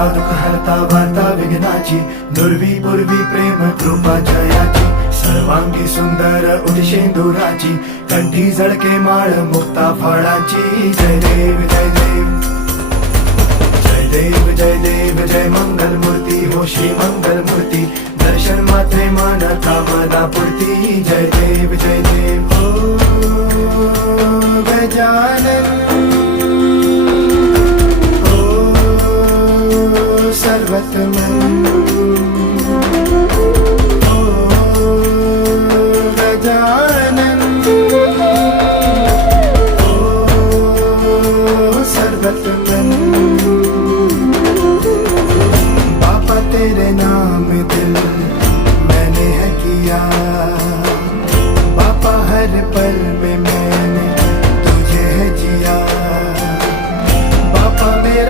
हरता दुःख हरता वार्ता विघ्नाची, दुर्वी पूर्वी प्रेम कृपा जयाची, सर्वांगी सुंदर उदिशेंदुराची, कंठी झळके माळ मुक्ता फळाची. जय देव जय देव जय देव जय देव जय मंगल मूर्ती हो श्री मंगल मूर्ती, दर्शन मात्रे मन कामना पूर्ती. जय देव जय देव हो गजानन हो सर्वतमन.